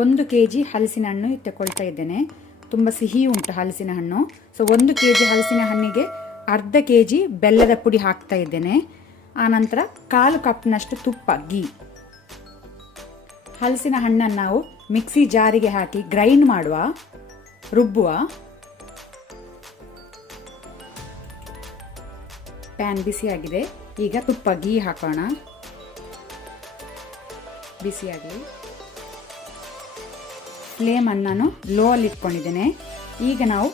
ಒಂದು ಕೆಜಿ ಹಲಸಿನ ಹಣ್ಣು ತಗೊಳ್ತಾ ಇದ್ದೇನೆ. ತುಂಬ ಸಿಹಿ ಉಂಟು ಹಲಸಿನ ಹಣ್ಣು. ಸೊ 1 ಕೆಜಿ ಹಲಸಿನ ಹಣ್ಣಿಗೆ ಅರ್ಧ ಕೆಜಿ ಬೆಲ್ಲದ ಪುಡಿ ಹಾಕ್ತಾ ಇದ್ದೇನೆ. ಆನಂತರ 1/4 ಕಪ್ನಷ್ಟು ತುಪ್ಪ ಗೀ. ಹಲಸಿನ ಹಣ್ಣನ್ನು ನಾವು ಮಿಕ್ಸಿ ಜಾರಿಗೆ ಹಾಕಿ ಗ್ರೈಂಡ್ ಮಾಡುವ, ರುಬ್ಬುವ. ಪ್ಯಾನ್ ಬಿಸಿಯಾಗಿದೆ. ಈಗ ತುಪ್ಪ ಗೀ ಹಾಕೋಣ. ಬಿಸಿಯಾಗಲಿ. ಫ್ಲೇಮನ್ನು ನಾನು ಲೋ ಅಲ್ಲಿ ಇಟ್ಕೊಂಡಿದ್ದೇನೆ. ಈಗ ನಾವು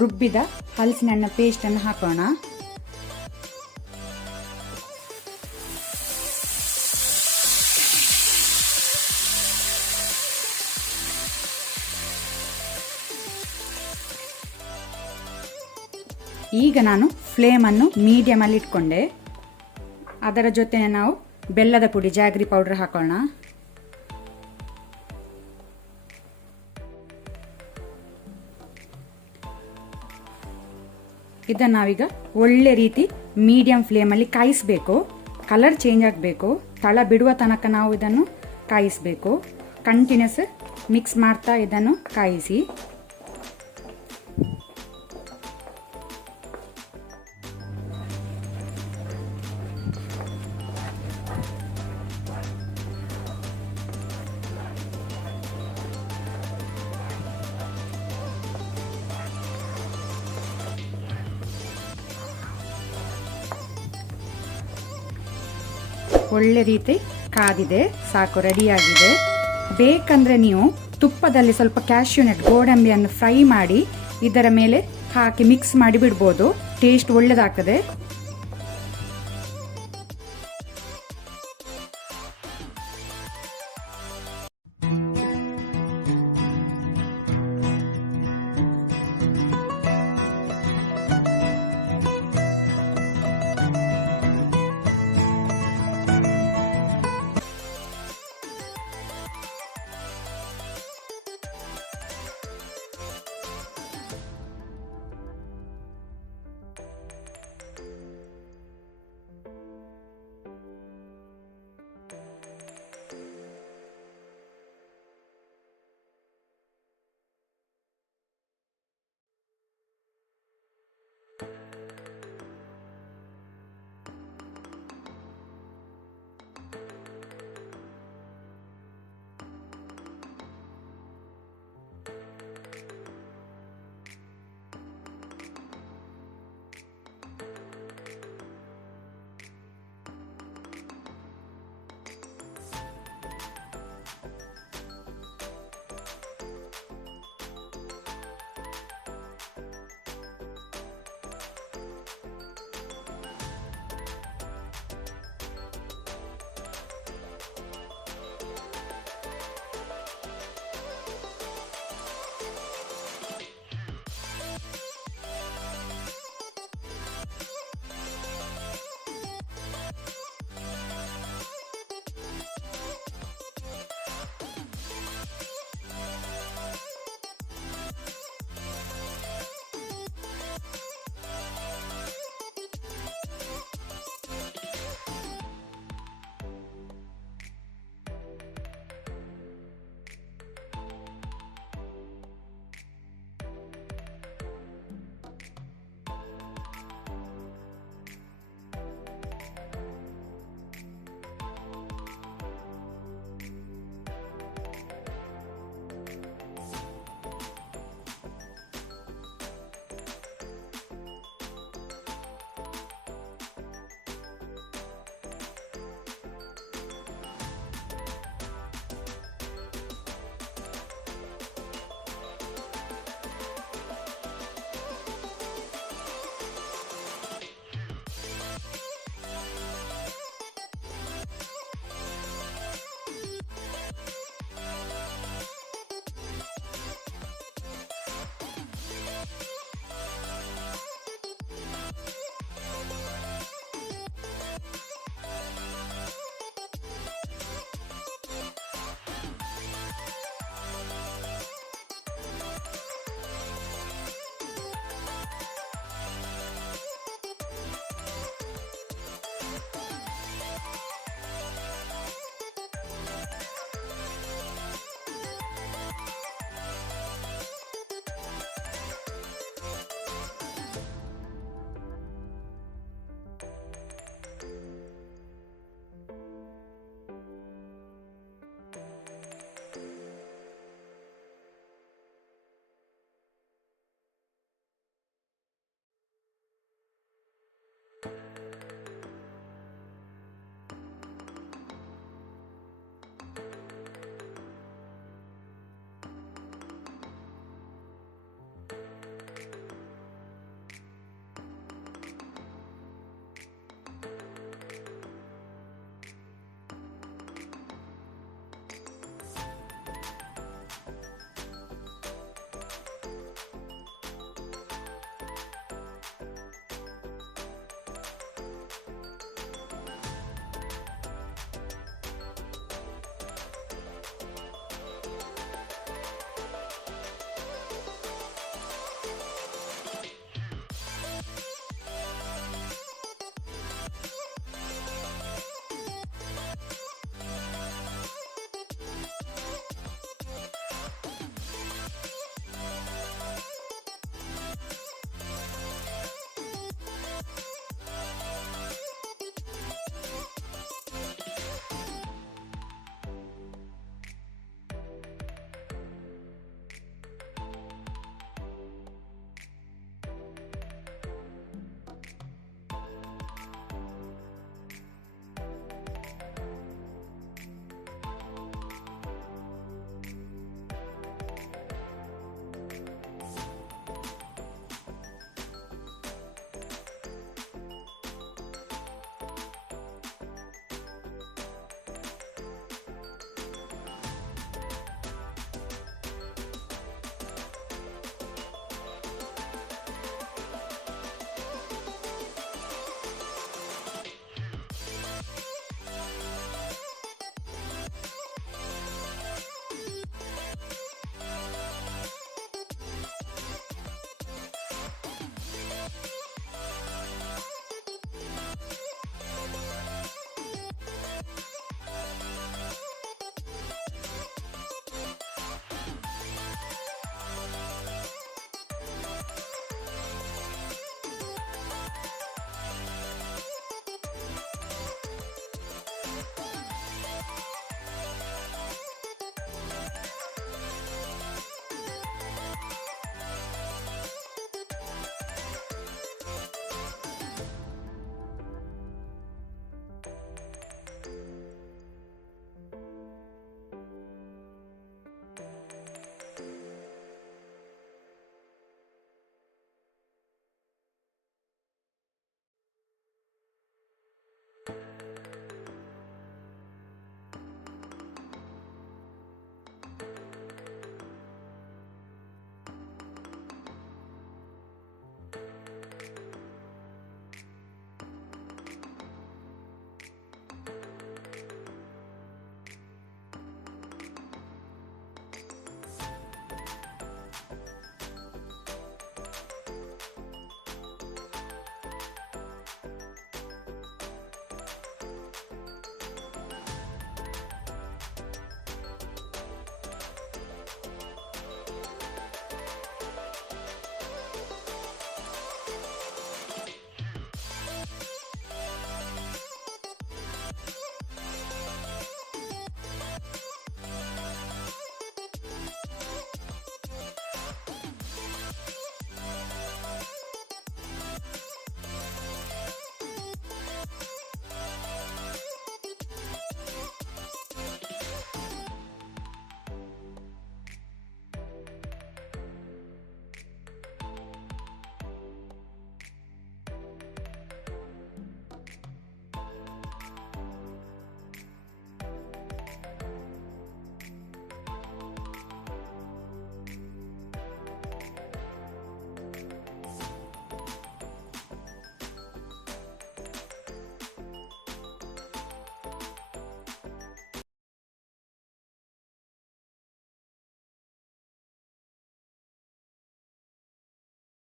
ರುಬ್ಬಿದ ಹಲಸಿನ ಹಣ್ಣಿನ ಪೇಸ್ಟನ್ನು ಹಾಕೋಣ. ಈಗ ನಾನು ಫ್ಲೇಮನ್ನು ಮೀಡಿಯಮಲ್ಲಿ ಇಟ್ಕೊಂಡೆ. ಅದರ ಜೊತೆ ನಾವು ಬೆಲ್ಲದ ಪುಡಿ ಜಾಗ್ರಿ ಪೌಡರ್ ಹಾಕೋಣ. ಇದನ್ನು ನಾವೀಗ ಒಳ್ಳೆ ರೀತಿ ಮೀಡಿಯಂ ಫ್ಲೇಮಲ್ಲಿ ಕಾಯಿಸಬೇಕು. ಕಲರ್ ಚೇಂಜ್ ಆಗಬೇಕು. ತಳ ಬಿಡುವ ತನಕ ನಾವು ಇದನ್ನು ಕಾಯಿಸಬೇಕು. ಕಂಟಿನ್ಯೂಸ್ ಮಿಕ್ಸ್ ಮಾಡ್ತಾ ಇದನ್ನು ಕಾಯಿಸಿ. ಒಳ್ಳೆ ರೀತಿ ಕಾದಿದೆ, ಸಾಕು, ರೆಡಿಯಾಗಿದೆ. ಬೇಕಂದರೆ ನೀವು ತುಪ್ಪದಲ್ಲಿ ಸ್ವಲ್ಪ ಕ್ಯಾಶ್ಯೂ ನಟ್, ಗೋಡಂಬಿಯನ್ನು ಫ್ರೈ ಮಾಡಿ ಇದರ ಮೇಲೆ ಹಾಕಿ ಮಿಕ್ಸ್ ಮಾಡಿ ಬಿಡ್ಬೋದು. ಟೇಸ್ಟ್ ಒಳ್ಳೆದಾಗ್ತದೆ.